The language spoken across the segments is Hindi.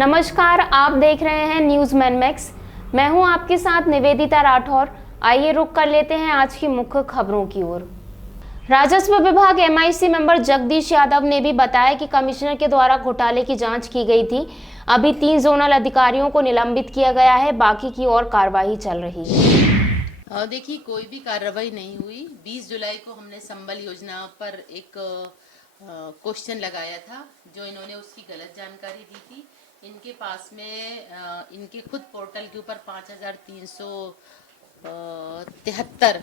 नमस्कार, आप देख रहे हैं न्यूज़ मैन मैक्स। मैं हूं आपके साथ निवेदिता राठौर। आइए रुक कर लेते हैं आज की मुख्य खबरों की ओर। राजस्व विभाग एमआईसी मेंबर जगदीश यादव ने भी बताया कि कमिश्नर के द्वारा घोटाले की जांच की गई थी। अभी 3 जोनल अधिकारियों को निलंबित किया गया है, बाकी की और कार्रवाई चल रही है। देखिए, कोई भी कार्रवाई नहीं हुई। 20 जुलाई को हमने संबल योजना पर एक क्वेश्चन लगाया था, जो इन्होंने उसकी गलत जानकारी दी थी। इनके पास में इनके खुद पोर्टल के ऊपर 5373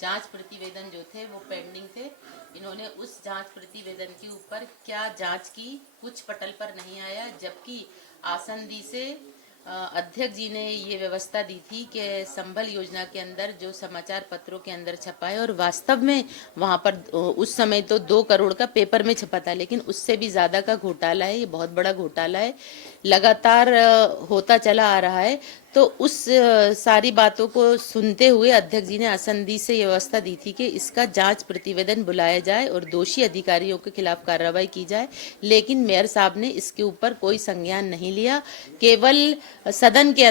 जांच प्रतिवेदन जो थे वो पेंडिंग थे। इन्होंने उस जांच प्रतिवेदन के ऊपर क्या जांच की, कुछ पटल पर नहीं आया, जबकि आसंदी से अध्यक्ष जी ने ये व्यवस्था दी थी कि संबल योजना के अंदर जो समाचार पत्रों के अंदर छपा है, और वास्तव में वहाँ पर उस समय तो 2 करोड़ का पेपर में छपा था, लेकिन उससे भी ज़्यादा का घोटाला है। ये बहुत बड़ा घोटाला है, लगातार होता चला आ रहा है। तो उस सारी बातों को सुनते हुए अध्यक्ष जी ने आसंदी से ये व्यवस्था दी थी कि इसका जांच प्रतिवेदन बुलाया जाए और दोषी अधिकारियों के खिलाफ कार्रवाई की जाए। लेकिन मेयर साहब ने इसके ऊपर कोई संज्ञान नहीं लिया, केवल सदन के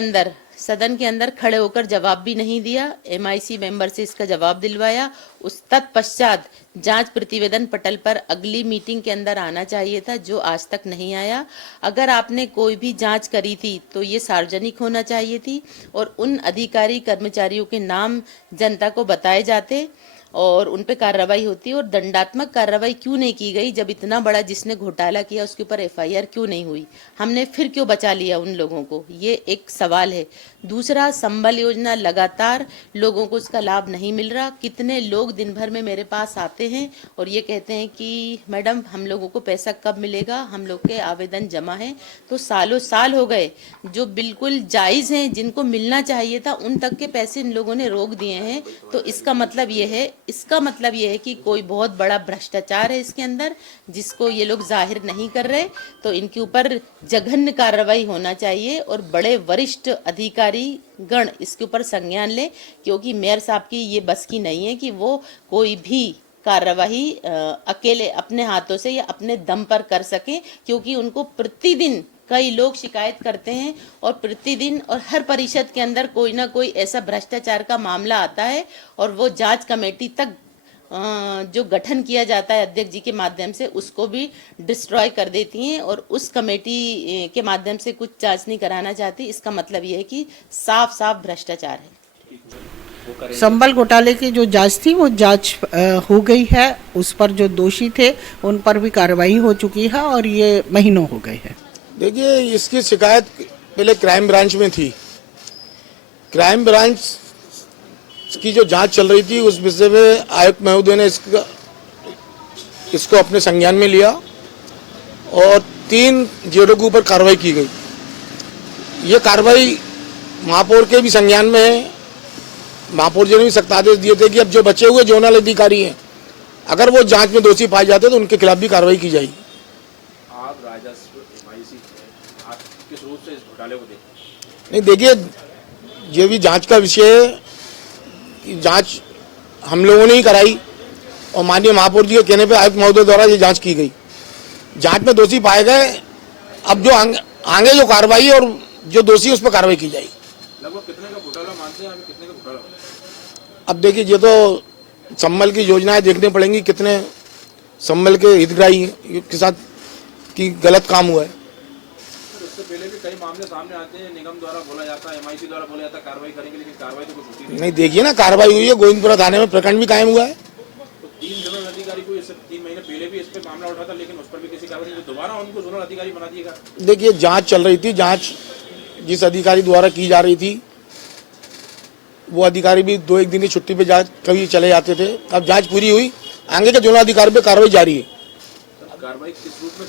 अंदर खड़े होकर जवाब भी नहीं दिया। एमआईसी मेंबर से इसका जवाब दिलवाया। उस तत्पश्चात जांच प्रतिवेदन पटल पर अगली मीटिंग के अंदर आना चाहिए था, जो आज तक नहीं आया। अगर आपने कोई भी जांच करी थी तो ये सार्वजनिक होना चाहिए थी, और उन अधिकारी कर्मचारियों के नाम जनता को बताए जाते और उन पे कार्रवाई होती। और दंडात्मक कार्रवाई क्यों नहीं की गई? जब इतना बड़ा जिसने घोटाला किया उसके ऊपर एफआईआर क्यों नहीं हुई? हमने फिर क्यों बचा लिया उन लोगों को? ये एक सवाल है। दूसरा, संबल योजना लगातार लोगों को उसका लाभ नहीं मिल रहा। कितने लोग दिन भर में मेरे पास आते हैं और ये कहते हैं कि मैडम, हम लोगों को पैसा कब मिलेगा, हम लोग के आवेदन जमा हैं। तो सालों साल हो गए, जो बिल्कुल जायज़ हैं, जिनको मिलना चाहिए था, उन तक के पैसे इन लोगों ने रोक दिए हैं। तो इसका मतलब ये है कि कोई बहुत बड़ा भ्रष्टाचार है इसके अंदर, जिसको ये लोग जाहिर नहीं कर रहे। तो इनके ऊपर जघन्य कार्रवाई होना चाहिए और बड़े वरिष्ठ अधिकारी गण इसके ऊपर संज्ञान ले, क्योंकि मेयर साहब की ये बस की नहीं है कि वो कोई भी कार्रवाई अकेले अपने हाथों से या अपने दम पर कर सके, क्योंकि उनको प्रतिदिन कई लोग शिकायत करते हैं और प्रतिदिन और हर परिषद के अंदर कोई ना कोई ऐसा भ्रष्टाचार का मामला आता है, और वो जांच कमेटी तक जो गठन किया जाता है अध्यक्ष जी के माध्यम से, उसको भी डिस्ट्रॉय कर देती हैं, और उस कमेटी के माध्यम से कुछ जांच नहीं कराना चाहती। इसका मतलब ये है कि साफ साफ भ्रष्टाचार है। संबल घोटाले की जो जांच थी वो जांच हो गई है। उस पर जो दोषी थे उन पर भी कार्रवाई हो चुकी है और ये महीनों हो गए हैं। देखिए, इसकी शिकायत पहले क्राइम ब्रांच में थी। क्राइम ब्रांच की जो जांच चल रही थी उस विषय में आयुक्त महोदय ने इसको अपने संज्ञान में लिया और 3 जेडों के ऊपर कार्रवाई की गई। ये कार्रवाई महापौर के भी संज्ञान में है। महापौर जी ने भी सख्त आदेश दिए थे कि अब जो बचे हुए जोनल अधिकारी हैं, अगर वो जांच में दोषी पाए जाते तो उनके खिलाफ भी कार्रवाई की जाएगी। आप राजस्व एमआईसी आप किस रूप से इस घोटाले को देखते हैं? नहीं, देखिए, ये भी जांच का विषय है कि जांच हम लोगों ने ही कराई और माननीय महापौर जी के कहने पे आयुक्त महोदय द्वारा ये जांच की गई। जांच में दोषी पाए गए। अब जो आगे जो कार्रवाई और जो दोषी उस पर कार्रवाई की जाएगी। लगभग कितने का घोटाला मानते हैं? कितने का घोटाला? अब देखिए, ये तो संबल की योजनाएं देखने पड़ेंगी, कितने संबल के हितग्राही के साथ की गलत काम हुआ है। उससे पहले भी कई मामले सामने आते हैं, निगम द्वारा बोला जाता है, एमआईसी द्वारा बोला जाता है कार्रवाई करेंगे, लेकिन कार्रवाई तो कुछ होती नहीं, देखिए ना, कार्रवाई हुई है। गोविंदपुरा थाने में प्रकरण भी कायम हुआ है। तो 3 जोनल अधिकारी को इससे 3 महीने पहले भी इस पर मामला उठा था, लेकिन उस पर भी किसी कार्रवाई नहीं। दोबारा उनको जोनल अधिकारी बना दिएगा। देखिए, जांच चल रही थी। जांच जिस अधिकारी द्वारा की जा रही थी वो अधिकारी भी 2-1 दिन की छुट्टी पे कभी चले जाते थे। अब जांच पूरी हुई, आगे के जोनल अधिकारी पे कार्रवाई जारी है। कार्रवाई किस रूप में